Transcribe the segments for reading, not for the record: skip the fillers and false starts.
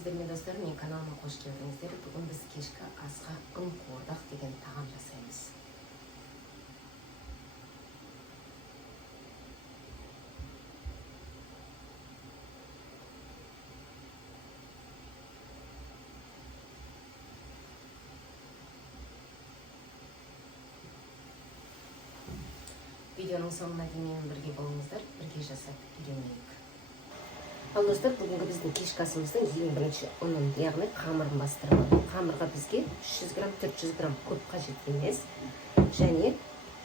сәлеметсіздер ме достар, мен каналыма қош келдіңіздер. Бүгін біз кешкі асқа қуырдақ деген тағам жасаймыз. Видеоның соңына дейін менімен бірге болыңыздар, бірге жасап үйренейік. Ал достар, бүгінгі біздің кешкі асымыздың ең бірінші ұнын, яғни қамырын бастырып. Қамырға бізге 300 грамм, 400 грамм көп қажет емес, және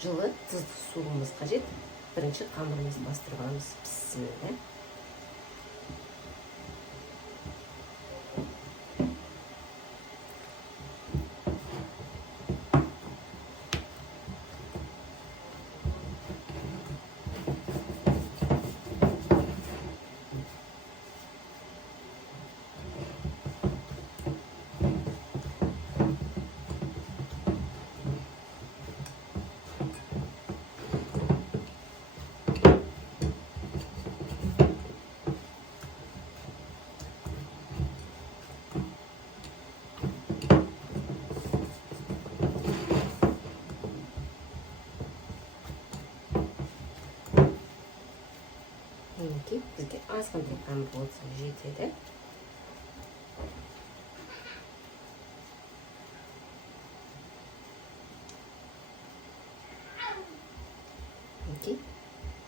жылы тұзды суымыз қажет. Бірінші қамырымызды бастырып аламыз, піссін. Бізге аз қандай қамыр болса жетеді.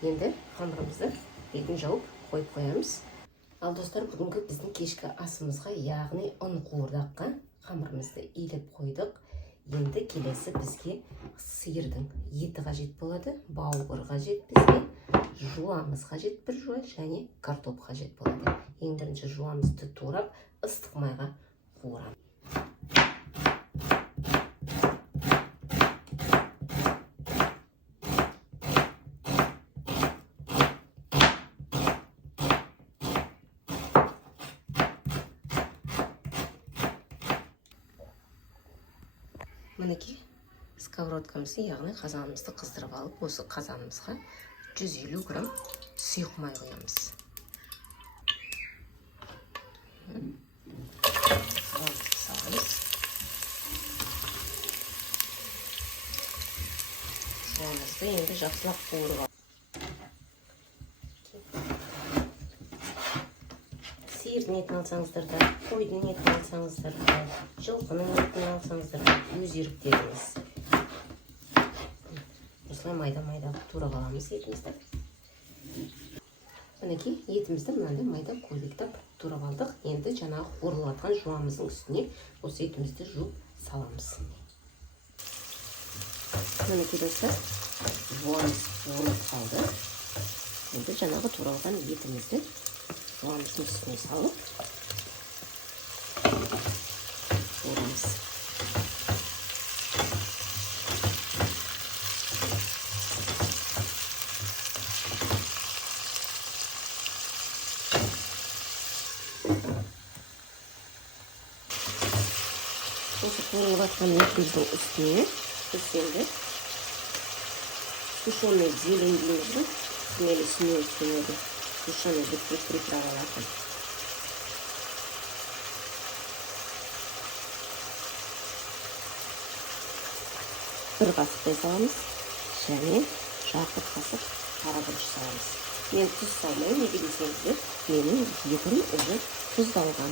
Енді қамырымызды бетін жауып қойып қоямыз. Ал достар, бүгінгі біздің кешкі асымызға, яғни ұн қуырдаққа қамырымызды илеп қойдық. Енді келесі бізге сиырдың еті қажет болады, бауыр қажет бізге, жуамыз қажет бір жуа, және картоп қажет болады. Ең бірінші жуамызды турап, ыстық майға қуырамыз. Мінекей сковородкамызды, яғни қазанымызды қыздырып алып, осы қазанымызға 150 грамм сұйық май құямыз. Жуамызды енді жақсылап қуырып алып. Сиырдың етін алсаңыздар да, қойдың етін алсаңыздар да, жылқының етін алсаңыздар да, өз еріктеріңіз. Осылай майда-майда турап аламыз етімізді. Мінекей етімізді мынандай майда көбіктеп турап алдық. Енді жаңағы қуырылып жатқан жуамыздың үстіне осы етімізді жуып саламыз. Мінекей достар, жуамыз қуырылып қалды. Енді жаңағы туралған етімізді жуамыздың үстіне салып қуырамыз. Осы қуырылып жатқан етіміздің үстіне біз енді сушеный зелень дейміз, смелый смелый сушеный біткен приправаларды. Бір қасықтай саламыз, және жарты қасық қара бұрыш саламыз. Мен тұз салмаймын, неге десеңіздер, менің етім уже тұздалған.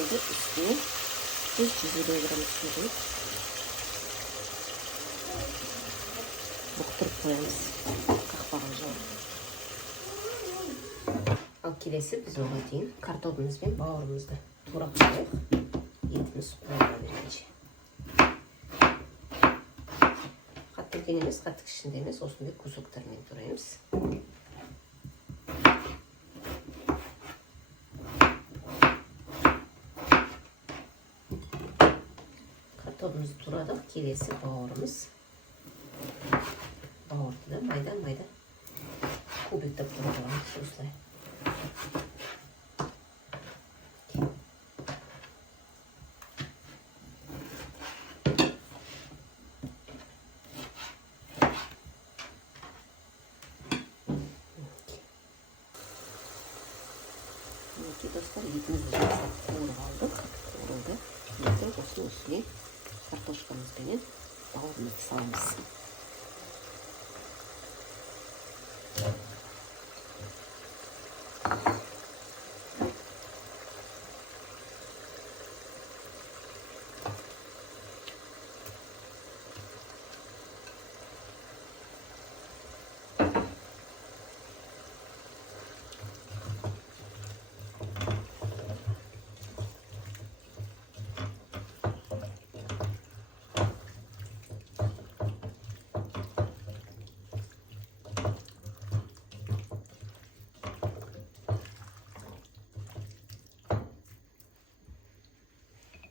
Енді үстіне 150 грамм сүзіп бұқтырып қоямыз, қақпағын жауып. Ал келесі біз оған дейін картопымыз бен бауырымызды турап қойып, етіміз қуырыла бергенше. Қатты үлкен емес, қатты кішінде емес, осындай кусоктармен тураймыз. Картопымызды турадық, келесі бауырымыз. Бауырды да майда-майда кубиктеп турап аламыз осылай. Достар, етімізді жасап қуырып алдық. Қуырылды. Енді осының үстіне картошкамызбенен бауырымызды саламыз.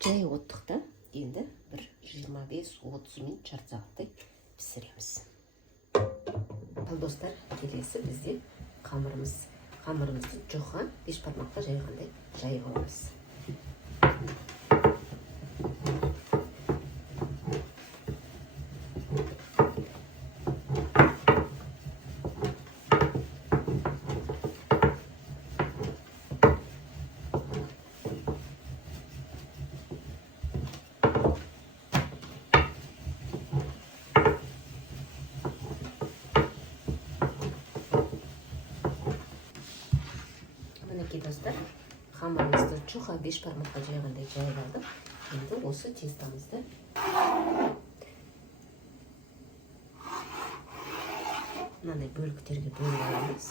Жай оттықта енді бір 25-30 минут жарты сағаттай пісіреміз. Ал достар, келесі бізде қамырымызды жоға бешбармаққа жайғандай жайып аламыз. Мінекей достар, қамырымызды жоға бешбармаққа жайғандай жайып алдық. Енді осы тестамызды мынандай бөліктерге бөліп аламыз.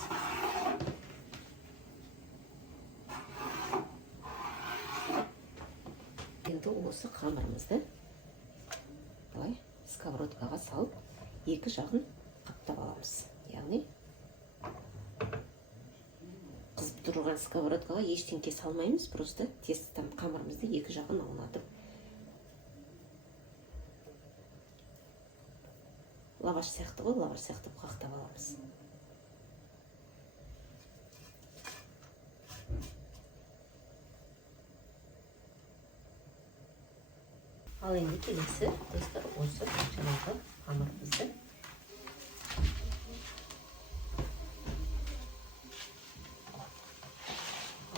Енді осы қамырымызды былай сковородкаға салып, екі жағын қаптап аламыз. Яғни қызып тұрған сковородкаға ештеңке салмаймыз, просто тесттен қамырымызды екі жағын аунатып лаваш сияқты ғой, лаваш сияқты қақтап аламыз. Ал енді келесі достар, осы жаңағы қамырымызды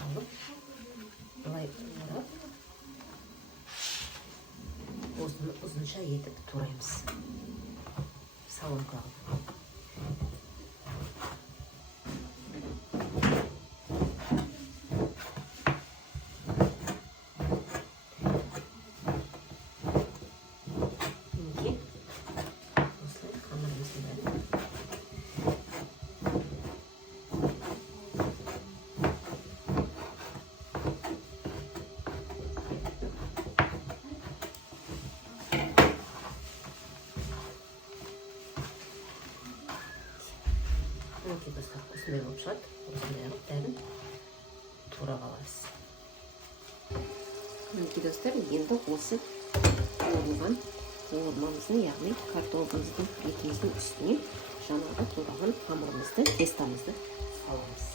алып, былай орап, ұзынша етіп тураймыз. Салонкаға. Мінекей, осылай қамырымыздың бәрін мінекей достар, осындай болып шығады. Осындай алып бәрін турап аламыз. Мінекей достар, енді осы қуырылған қуырмамыздың, яғни картофеліміздің етіміздің үстіне жаңағы тураған қамырымызды, тестамызды аламыз.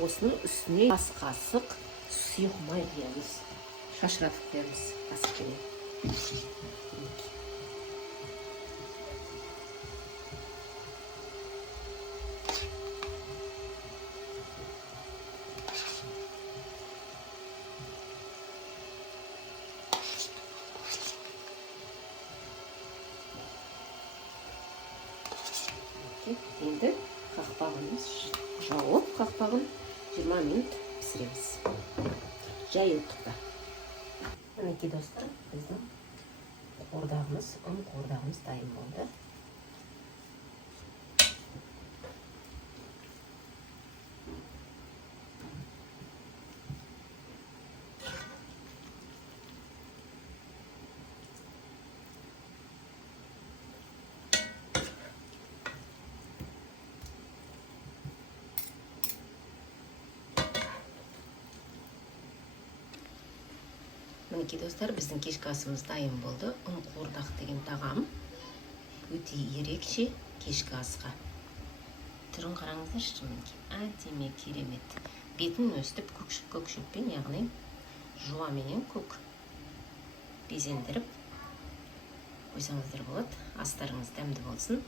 Осының үстіне ас қасық сұйық май құямыз. Шашыратып береміз қасықпенен. Енді қақпағымыз жауып, қақпағын 20 минут пісіреміз. Жай оттықта. Мінекей достар, біздің қуырдағымыз, ұн қуырдағымыз дайын болды. Мінекей достар, біздің кешкі асымыз дайын болды. Ұн қуырдақ деген тағам өте ерекше кешкі асқа. түрін қараңыздаршы, мінекей әдемі керемет. Бетін өстіп көкшілікпен, яғни жуаменен көк безендіріп қойсаңыздар болады. Астарыңыз дәмді болсын.